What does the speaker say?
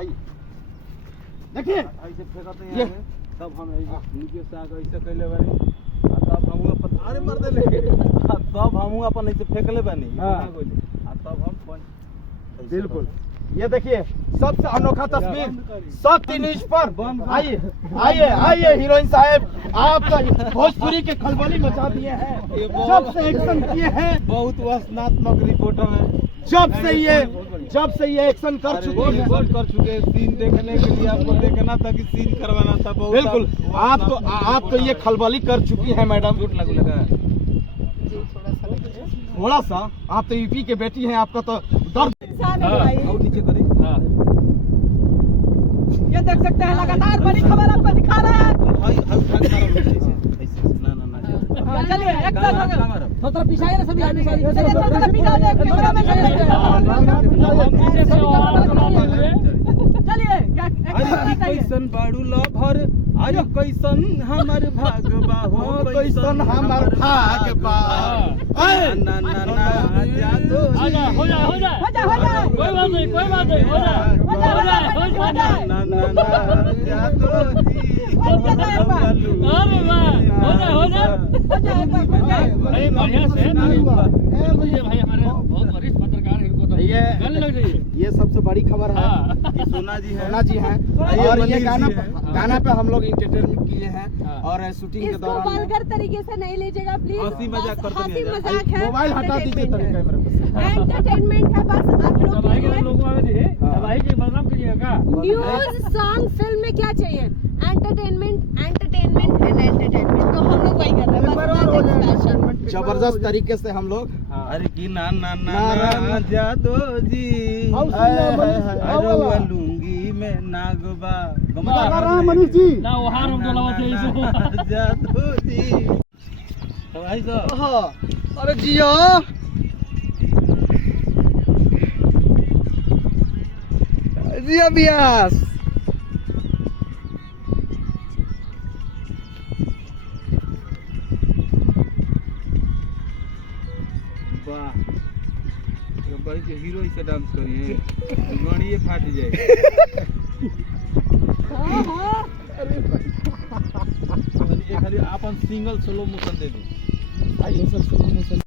आइए देखिए ऐसे फेंकते हैं तब हम नीचे से आगे ऐसे कैले बानी तब हम अपन अरे मर दे लेके तब हम अपन ऐसे फेंक ले बानी तब हम बिल्कुल ये देखिए सबसे अनोखा तस्वीर शक्ति न्यूज पर आइए आइए आइए हीरोइन साहब आप भोजपुरी के खलबली मचा दिए हैं जब से एक्शन किए हैं बहुत वासनात्मक रिपोर्टर है जब से ये एक्शन कर चुके हैं सीन देखने के लिए आपको देखना था कि सीन करवाना था बहुत बिल्कुल आप तो ये खलबली कर चुकी हैं मैडम लगा थोड़ा सा आप तो यूपी के बेटी हैं आपका तो दर्द नीचे करें ये देख सकते हैं लगातार बड़ी खबर आपको दिखा रहे हैं। चलिए एक्शन हो गया थोड़ा पीछे आइए ना सभी आदमी चलिए थोड़ा पीछे आइए कैमरा में चलिए कैसन बाड़ू लभर अरे कैसन हमर भागबा हो कैसन हमर भागबा ना ना ना जादू हो जा कोई बात नहीं हो जा ना ना ना जादू अरे वाह हो जा अरे बढ़िया से मुझे भाई हमारे बहुत वरिष्ठ पत्रकार इनको तो ये सबसे बड़ी खबर है कि सोना जी है और ये गाना पे हम लोग इंटरटेनमेंट किए हैं और शूटिंग के दौरान वल्गर तरीके से नहीं लीजिएगा प्लीज हंसी मजाक करते हंसी मजाक है मोबाइल हटा दीजिए कैमरे पे एंटरटेनमेंट है बस आप लोग कीजिएगा न्यूज सॉन्ग फिल्म में क्या चाहिए एंटरटेनमेंट एंड एंटरटेनमेंट तो हम लोग वही कर रहे हैं बस जबरदस्त तरीके से हम लोग अरे की ना ना ना जादू जी लूंगी में नागबा मनीष जी ना वहां हम बोलावा थे जादू जी तो भाई तो अरे जिया जिया बियास वाह भाई के हीरो से डांस करिए गाड़िए फाट जाए खाली अपन सिंगल स्लो मोशन दे दी आइए सर स्लो मोशन